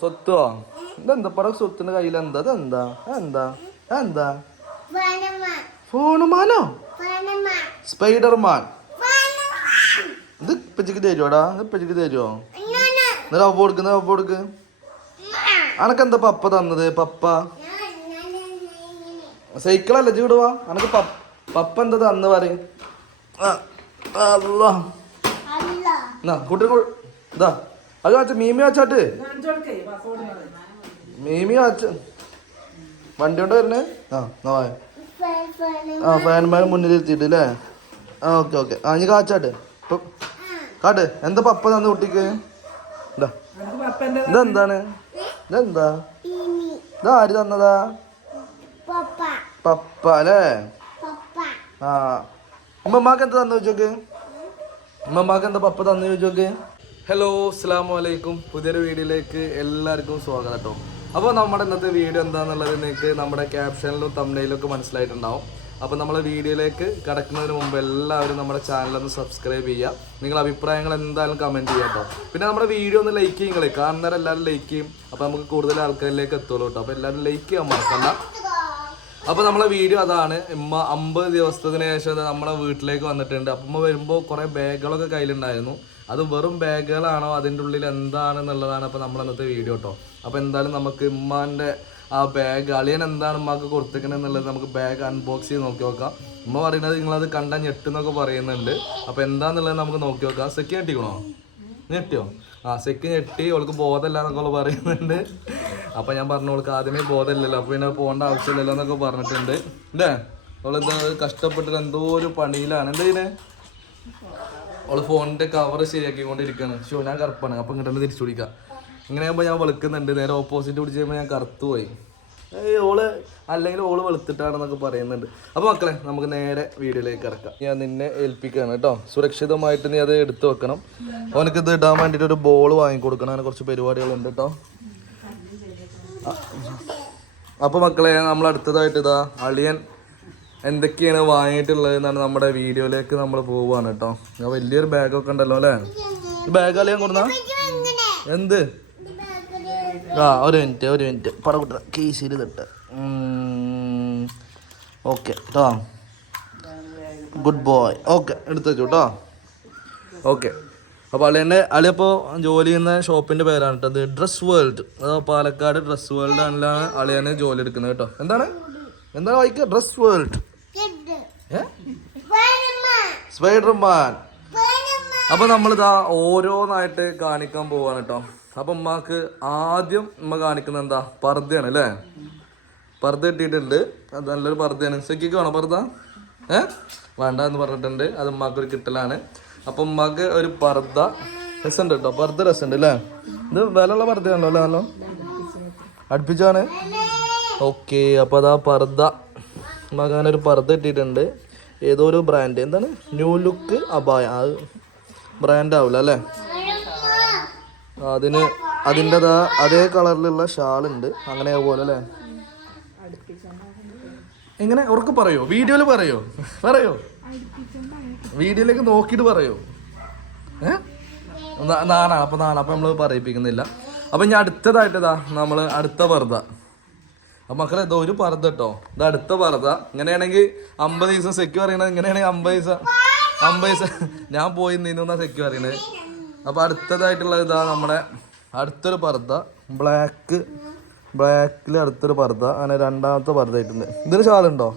സ്വത്തോ? ഇതെന്താ? പറ സ്വത്തിന്റെ കയ്യിൽ എന്താ? ഇതെന്താ? എന്താ എന്താ ഫോണുമാനോ സ്പൈഡർമാൻ. ഇത് ഇപ്പച്ചക്ക് തരുവാടാ? ഇത് ഇപ്പച്ചക്ക് തരുവോ? എന്നിട്ട് അവ കൊടുക്കുന്ന അവ കൊടുക്ക്. അനക്കെന്താ പപ്പ തന്നത്? പപ്പ? സൈക്കിളല്ല? ചൂടുവാ അനക്ക് പപ്പ എന്താ തന്ന് പറയും? അല്ലാ കുട്ടി ഇതാ. അത് കാച്ച മീമി വച്ചാട്ട് മീമി വച്ച. വണ്ടി കൊണ്ട് വരണേ? ആ വാ. ആ ഫാൻമാരെ മുന്നിൽ ഇരുത്തിയിട്ട് അല്ലേ ആ ഓക്കെ ഓക്കെ. ആ ഇനി കാച്ചാട്ട് കാട്ട്. എന്താ പപ്പ തന്ന കുട്ടിക്ക്? എന്താ ഇതെന്താണ്? ഇതെന്താ? ഇതാ ആര് തന്നതാ? പപ്പ അല്ലേ? ആ. ഉമ്മമാക്ക് എന്താ തന്നു ചോക്ക് ഉമ്മമാക്ക് എന്താ പപ്പ തന്നു ചോക്ക് ഹലോ അസ്സാം വലൈക്കും പുതിയൊരു വീഡിയോയിലേക്ക് എല്ലാവർക്കും സ്വാഗതം കേട്ടോ. അപ്പോൾ നമ്മുടെ ഇന്നത്തെ വീഡിയോ എന്താണെന്നുള്ളത് നിങ്ങൾക്ക് നമ്മുടെ ക്യാപ്ഷനിലും തമ്മിലും ഒക്കെ മനസ്സിലായിട്ടുണ്ടാവും. അപ്പോൾ നമ്മളെ വീഡിയോയിലേക്ക് കിടക്കുന്നതിന് മുമ്പ് എല്ലാവരും നമ്മുടെ ചാനലൊന്ന് സബ്സ്ക്രൈബ് ചെയ്യുക. നിങ്ങളുടെ അഭിപ്രായങ്ങൾ എന്തായാലും കമന്റ് ചെയ്യുക കേട്ടോ. പിന്നെ നമ്മുടെ വീഡിയോ ഒന്ന് ലൈക്ക് ചെയ്യുങ്ങളെ കാണുന്നവരെ എല്ലാവരും ലൈക്ക് ചെയ്യും. അപ്പോൾ നമുക്ക് കൂടുതൽ ആൾക്കാരിലേക്ക് എത്തുള്ളൂ കേട്ടോ. അപ്പോൾ എല്ലാവരും ലൈക്ക് ചെയ്യാൻ മറക്കണ്ട. അപ്പോൾ നമ്മളെ വീഡിയോ അതാണ്. ഇമ്മ അമ്പത് ദിവസത്തിന് ശേഷം നമ്മളെ വീട്ടിലേക്ക് വന്നിട്ടുണ്ട്. അപ്പം വരുമ്പോൾ കുറേ ബാഗുകളൊക്കെ കയ്യിലുണ്ടായിരുന്നു. അത് വെറും ബാഗുകളാണോ? അതിന്റെ ഉള്ളിൽ എന്താണെന്നുള്ളതാണ് അപ്പോൾ നമ്മൾ ഇന്നത്തെ വീഡിയോ കേട്ടോ. അപ്പോൾ എന്തായാലും നമുക്ക് ഉമ്മാന്റെ ആ ബാഗ് അളിയൻ എന്താണ് ഉമ്മാക്ക് കൊടുത്തേക്കണത് എന്നുള്ളത് നമുക്ക് ബാഗ് അൺബോക്സ് ചെയ്ത് നോക്കി നോക്കാം. ഉമ്മ പറയുന്നത് നിങ്ങളത് കണ്ടാൽ ഞെട്ടെന്നൊക്കെ പറയുന്നുണ്ട്. അപ്പോൾ എന്താണെന്നുള്ളത് നമുക്ക് നോക്കി നോക്കാം. സെക്കി ഞെട്ടിക്കണോ? ഞെട്ടിയോ? ആ സെക്ക് ഞെട്ടി അവൾക്ക് ബോധമില്ല എന്നൊക്കെ പറയുന്നുണ്ട്. അപ്പോൾ ഞാൻ പറഞ്ഞു അവൾക്ക് ആദ്യമേ ബോധമില്ലല്ലോ അപ്പോൾ പിന്നെ പോകേണ്ട ആവശ്യമില്ലല്ലോ എന്നൊക്കെ പറഞ്ഞിട്ടുണ്ട്. അല്ലേ അവളെന്താ കഷ്ടപ്പെട്ടിട്ട് എന്തോ ഒരു പണിയിലാണ്. എന്താ അവൾ ഫോണിന്റെ കവർ ശരിയാക്കിക്കൊണ്ടിരിക്കുകയാണ് ഷോ ഞാൻ കറുപ്പാണ്. അപ്പൊ ഇങ്ങോട്ട് തിരിച്ചു പിടിക്കാം ഇങ്ങനെ ആകുമ്പോ ഞാൻ വെളുക്കുന്നുണ്ട്. നേരെ ഓപ്പോസിറ്റ് പിടിച്ച് കഴിയുമ്പോൾ ഞാൻ കറുത്തു പോയി. ഓൾ അല്ലെങ്കിൽ ഓൾ വെളുത്തിട്ടാണെന്നൊക്കെ പറയുന്നുണ്ട്. അപ്പൊ മക്കളെ നമുക്ക് നേരെ വീഡിയോയിലേക്ക് ഇറക്കാം. ഞാൻ നിന്നെ ഏൽപ്പിക്കുകയാണ് കേട്ടോ. സുരക്ഷിതമായിട്ട് നീ അത് എടുത്തു വെക്കണം. അവനക്ക് ഇത് ഇടാൻ വേണ്ടിയിട്ട് ഒരു ബോൾ വാങ്ങിക്കൊടുക്കണം. അങ്ങനെ കുറച്ച് പരിപാടികളുണ്ട് കേട്ടോ. അപ്പൊ മക്കളെ നമ്മൾ അടുത്തതായിട്ട് ഇതാ അളിയൻ എന്തൊക്കെയാണ് വാങ്ങിയിട്ടുള്ളത് എന്നാണ് നമ്മുടെ വീഡിയോയിലേക്ക് നമ്മൾ പോവാണ് കേട്ടോ. വലിയൊരു ബാഗൊക്കെ ഉണ്ടല്ലോ അല്ലേ? ബാഗ് അല്ലേ കൊടുന്ന? എന്ത്? ആ ഒരു മിനിറ്റ് ഒരു മിനിറ്റ്. പട കുട്ട കേസിൽ തട്ട് ഓക്കെ കേട്ടോ ഗുഡ് ബോയ് ഓക്കെ എടുത്തു വെച്ചു കേട്ടോ ഓക്കെ. അപ്പോൾ അളിയന്റെ അളിയപ്പോൾ ജോലി ചെയ്യുന്ന ഷോപ്പിന്റെ പേരാണ് കേട്ടോ. അത് ഡ്രസ് വേൾഡ് അതോ പാലക്കാട് ഡ്രസ് വേൾഡ് ആണെങ്കിലാണ് അളിയന് ജോലി എടുക്കുന്നത് കേട്ടോ. എന്താണ്? എന്താണ് വായിക്കുക? ഡ്രസ് വേൾഡ് സ്പൈഡർമാൻ അപ്പൊ നമ്മളിതാ ഓരോന്നായിട്ട് കാണിക്കാൻ പോവാണ് കേട്ടോ അപ്പൊ ഉമ്മാക്ക് ആദ്യം ഉമ്മ കാണിക്കുന്ന എന്താ? പർദ്ദയാണ് അല്ലേ? പർദ്ദ കിട്ടിയിട്ടുണ്ട്. അത് നല്ലൊരു പർദ്ദയാണ്. സെക്കിക്ക് വേണോ പർദ്ദ? ഏ? വേണ്ട എന്ന് പറഞ്ഞിട്ടുണ്ട്. അത് ഉമ്മാക്ക് ഒരു കിട്ടലാണ്. അപ്പൊ ഉമ്മാക്ക് ഒരു പർദ്ദ രസമുണ്ട് കേട്ടോ പർദ്ദ രസമുണ്ട് അല്ലേ ഇത് വിലയുള്ള പർദ്ദയാണല്ലോ അല്ലേ നല്ലോ? അടുപ്പിച്ചാണ്? ഓക്കെ അപ്പൊ അതാ പർദ്ദ. ഒരു പർദ്ദ കിട്ടിയിട്ടുണ്ട്. ഏതോ ഒരു ബ്രാൻഡ് എന്താണ്? ന്യൂ ലുക്ക് അബായ അത് ബ്രാൻഡ് ആവില്ല അല്ലേ? അതിന് അതിന്റെതാ അതേ കളറിലുള്ള ഷാളുണ്ട്. അങ്ങനെ പോലെ അല്ലേ? എങ്ങനെ? ഉറക്കെ പറയോ? വീഡിയോയിൽ പറയോ? പറയോ? വീഡിയോയിലേക്ക് നോക്കിയിട്ട് പറയോ? ഏ? നാണാ അപ്പൊ നാണാ അപ്പൊ നമ്മൾ പറയിപ്പിക്കുന്നില്ല. അപ്പൊ ഞാൻ അടുത്തതായിട്ടതാ നമ്മൾ അടുത്ത പർദ്ദ അപ്പൊ മക്കളെ ഇതോ ഒരു പർദ്ദ കേട്ടോ ഇത് അടുത്ത പർദ്ദ ഇങ്ങനെയാണെങ്കിൽ അമ്പത് ദിവസം സെക്യൂ പറയണത് ഇങ്ങനെയാണെങ്കിൽ അമ്പത് ദിവസം അമ്പത് ദിവസം. ഞാൻ പോയി നിന്നാ സെക്യൂ പറയണത്. അപ്പൊ അടുത്തതായിട്ടുള്ള ഇതാ നമ്മുടെ അടുത്തൊരു പർദ്ദ ബ്ലാക്ക് ബ്ലാക്കിൽ അടുത്തൊരു പർദ്ദ അങ്ങനെ രണ്ടാമത്തെ പർദ്ദ ആയിട്ടുണ്ട് ഇതിന് ഷാളുണ്ടോ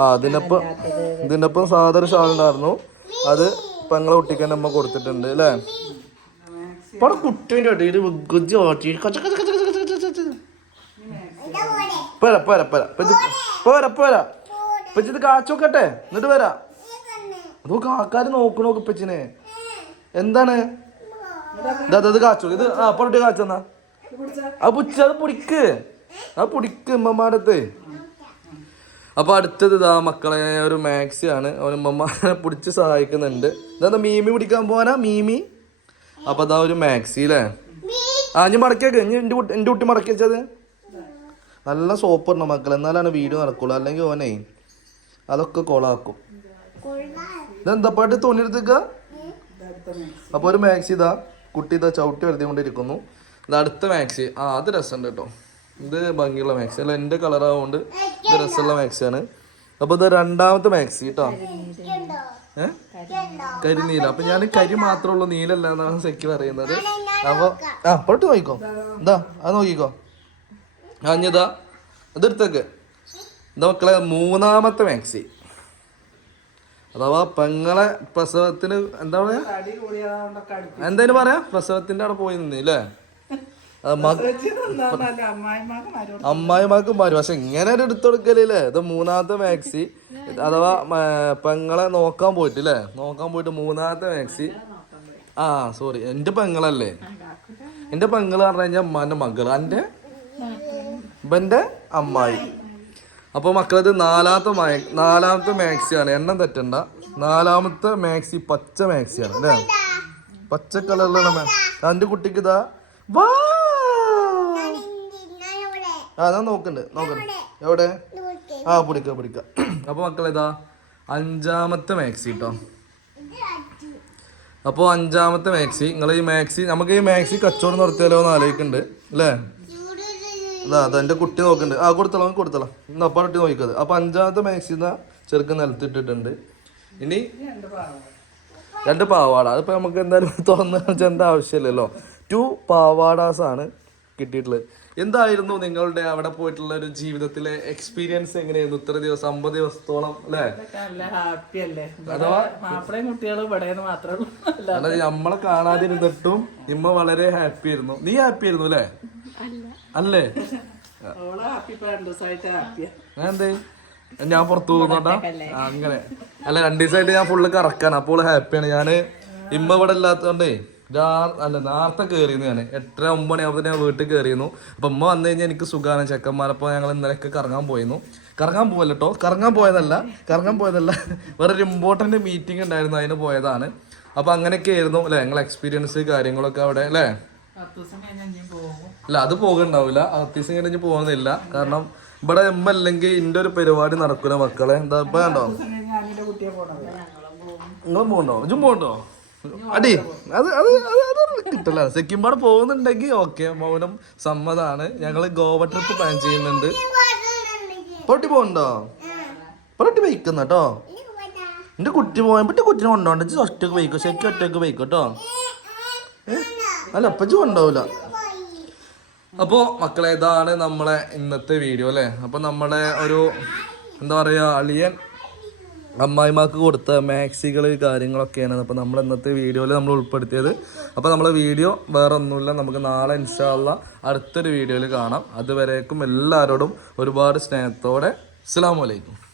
ആ ഇതിനൊപ്പം ഇതിനൊപ്പം സാധാരണ ഷാൾ ഉണ്ടായിരുന്നു. അത് പെങ്ങളെ കുട്ടിക്ക് നമ്മ കൊടുത്തിട്ടുണ്ട് അല്ലേ? ഇവിടെ കുട്ടീന്റെ ഇടയിൽ ഗുജി ഓട്ടി കച്ച കച്ച കച്ച കച്ച കച്ച കച്ച കച്ച. പോരാ പോരാ പോരാ ഇത് പോരാ പോരാ ഇത് എന്നിട്ട് വരാ അതോ നോക്കു നോക്ക് ഇപ്പച്ചിനെ എന്താണ് ഇതാ ഇത് കാച്ചോ ഇത് ആ പൊട്ടി കാച്ചെന്നാ അത് പുച്ച അത് പൊടിക്ക് ആ പൊടിക്ക് ഉമ്മമാരത്ത് അപ്പൊ അടുത്തത് ഇതാ മക്കളെ ഒരു മാക്സി ആണ് അവൻ ഉമ്മമാരെ പിടിച്ച് സഹായിക്കുന്നുണ്ട് ഇതെന്താ മീമി പിടിക്കാൻ പോവാനാ മീമി അപ്പൊ അതാ ഒരു മാക്സി അല്ലേ ആ ഞാൻ മടക്കിയേക്ക്. ഇനി എന്റെ കുട്ടി എന്റെ കുട്ടി മടക്കി വെച്ചത് നല്ല സോപ്പ് ഇടണം മക്കൾ എന്നാലാണ് വീഡിയോ നടക്കുള്ളൂ. അല്ലെങ്കിൽ ഓനെ അതൊക്കെ കൊളാക്കും. ഇതെന്താ? പാട്ട് തുണി എടുത്തേക്ക? അപ്പോൾ ഒരു മാക്സി ഇതാ. കുട്ടി ഇതാ ചവിട്ടി വരുത്തിക്കൊണ്ടിരിക്കുന്നു. ഇത് അടുത്ത മാക്സി ആ അത് രസമുണ്ട് കേട്ടോ. ഇത് ഭംഗിയുള്ള മാക്സി അല്ല എന്റെ കളറാവുകൊണ്ട് ഇത് രസമുള്ള മാക്സിയാണ് അപ്പോൾ ഇത് രണ്ടാമത്തെ മാക്സി കേട്ടോ ഏ? കരിനീല. അപ്പൊ ഞാൻ കരി മാത്രമേ ഉള്ളൂ നീലല്ല എന്നാണ് സെക്കി പറയുന്നത്. അപ്പൊ ആ പൊട്ട് നോക്കിക്കോ. എന്താ അത് നോക്കിക്കോ. അഞ്ഞതാ അതെടുത്തേക്ക് എന്താ മക്കളെ മൂന്നാമത്തെ മാക്സി. അഥവാ പെങ്ങളെ പ്രസവത്തിന് എന്താ പറയാ? എന്തായാലും പറയാ പ്രസവത്തിന്റെ അവിടെ പോയി നിന്നേ അല്ലേ അത് മക നിന്നാന്നല്ല അമ്മായിമാക്ക് മാറി അമ്മായിമാർക്ക് മാറും പക്ഷെ ഇങ്ങനെ ഒരു എടുത്തു കൊടുക്കലില്ലേ? ഇത് മൂന്നാമത്തെ മാക്സി. അഥവാ പെങ്ങളെ നോക്കാൻ പോയിട്ട് അല്ലേ നോക്കാൻ പോയിട്ട് മൂന്നാമത്തെ മാക്സി. ആ സോറി എന്റെ പെങ്ങളല്ലേ? എന്റെ പെങ്ങൾ പറഞ്ഞു കഴിഞ്ഞാൽ അമ്മാന്റെ മകൾ. എന്റെ ഇവന്റെ അമ്മായി. അപ്പൊ മക്കളത് നാലാമത്തെ നാലാമത്തെ നാലാമത്തെ മാക്സിയാണ്. എണ്ണം തെറ്റണ്ട. നാലാമത്തെ മാക്സി പച്ച മാക്സിയാണ് അല്ലേ? പച്ച കളറിലുള്ള മാക്സി എന്റെ കുട്ടിക്ക് ഇതാ വാ! ആ ഞാൻ നോക്കണ്ട് നോക്കണ്ട്. എവിടെ? ആ പിടിക്ക പിടിക്ക. അപ്പൊ മക്കളേതാ? അഞ്ചാമത്തെ മാക്സി കേട്ടോ അപ്പോൾ അഞ്ചാമത്തെ മാക്സി. നിങ്ങൾ ഈ മാക്സി നമുക്ക് ഈ മാക്സി കച്ചവടം നടത്തിയാലോ എന്ന് ആലോചിക്കുന്നുണ്ട് അല്ലേ? അതാ അത് എന്റെ കുട്ടി നോക്കുന്നുണ്ട് ആ കൊടുത്തോളാം കൊടുത്തോളാം. ഇന്ന് അപ്പം കുട്ടി നോക്കിക്കത് അപ്പോൾ അഞ്ചാമത്തെ മാക്സി എന്നാ ചെറുക്കൻ നിലത്തിട്ടിട്ടുണ്ട്. ഇനി രണ്ട് പാവാട. അതിപ്പോൾ നമുക്ക് എന്തായാലും തുറന്ന് കാണിച്ചേണ്ട ആവശ്യമില്ലല്ലോ. ടു പാവാടാസാണ് ആണ് കിട്ടിയിട്ടുള്ളത്. എന്തായിരുന്നു നിങ്ങളുടെ അവിടെ പോയിട്ടുള്ള ഒരു ജീവിതത്തിലെ എക്സ്പീരിയൻസ് എങ്ങനെയായിരുന്നു? ഇത്ര ദിവസം അമ്പത് ദിവസത്തോളം അല്ലേ? ഹാപ്പി അല്ലേ? മാപ്പിളയും കുട്ടികളും ഇവിടെ മാത്രമേ ഉള്ളൂ. നമ്മളെ കാണാതിരുന്നിട്ടും ഇമ്മ വളരെ ഹാപ്പി ആയിരുന്നു. നീ ഹാപ്പി ആയിരുന്നു അല്ലേ? അല്ലേ. ഞാൻ എന്തേ ഞാൻ പുറത്തു പോകുന്നോട്ടാ അങ്ങനെ. അല്ല രണ്ടു ദിവസമായിട്ട് ഞാൻ ഫുള്ള് കറക്കാണ്. അപ്പോൾ ഹാപ്പിയാണ് ഞാൻ ഇമ്മ ഇവിടെ ഇല്ലാത്തതുകൊണ്ടേ രാ അല്ല നേരത്തെ കയറിയിരുന്നു ഞാൻ എട്ടര ഒമ്പത് ഞാൻ വീട്ടിൽ കയറിയിരുന്നു അപ്പം ഉമ്മ വന്നു കഴിഞ്ഞാൽ എനിക്ക് സുഖമാണ് ചെക്കന്മാരപ്പോൾ ഞങ്ങൾ ഇന്നലെയൊക്കെ കറങ്ങാൻ പോയിരുന്നു. കറങ്ങാൻ പോയല്ലോ കേട്ടോ കറങ്ങാൻ പോയതല്ല. കറങ്ങാൻ പോയതല്ല. വേറൊരു ഒരു ഇമ്പോർട്ടന്റ് മീറ്റിംഗ് ഉണ്ടായിരുന്നു. അതിന് പോയതാണ്. അപ്പം അങ്ങനെയൊക്കെ ആയിരുന്നു. അല്ലേ? ഞങ്ങൾ എക്സ്പീരിയൻസ് കാര്യങ്ങളൊക്കെ അവിടെ അല്ലേ? അല്ല അത് പോകണ്ടാവില്ല അത്യാവശ്യം കഴിഞ്ഞ് പോകുന്നില്ല കാരണം ഇവിടെ എമ്മ അല്ലെങ്കിൽ ഇന്റെ ഒരു പരിപാടി നടക്കൂല മക്കളെ. എന്താ ഇപ്പൊ കണ്ടോ? നിങ്ങളും പോകണ്ടോ ഇജും പോകണ്ടോ അടി അത് അത് അത് കിട്ടില്ല കിട്ടില്ല പാടെ പോകുന്നുണ്ടെങ്കിൽ ഓക്കെ മൗനം സമ്മതാണ്. ഞങ്ങൾ ഗോവ ട്രിപ്പ് പ്ലാൻ ചെയ്യുന്നുണ്ട്. പൊട്ടി പോകണ്ടോ പൊട്ടി വയ്ക്കുന്ന കേട്ടോ എന്റെ കുട്ടി പറ്റി കുട്ടിനെ കൊണ്ടോണ്ട് ഒറ്റയ്ക്ക് വയ്ക്കും ശരിക്കും ഒറ്റയ്ക്ക് വയ്ക്കും കേട്ടോ? അല്ല അപ്പച്ചു കൊണ്ടാവൂല. അപ്പോൾ മക്കളെ ഇതാണ് നമ്മളെ ഇന്നത്തെ വീഡിയോ അല്ലേ? അപ്പോൾ നമ്മുടെ ഒരു എന്താ പറയുക അളിയൻ അമ്മായിമാർക്ക് കൊടുത്ത മാക്സികൾ കാര്യങ്ങളൊക്കെയാണ്. അപ്പോൾ നമ്മൾ ഇന്നത്തെ വീഡിയോയിൽ നമ്മൾ ഉൾപ്പെടുത്തിയത്. അപ്പോൾ നമ്മളെ വീഡിയോ വേറെ ഒന്നുമില്ല നമുക്ക് നാളെ ഇൻഷാല്ല അടുത്തൊരു വീഡിയോയിൽ കാണാം. അതുവരേക്കും എല്ലാവരോടും ഒരുപാട് സ്നേഹത്തോടെ. അസ്സാം വലൈക്കും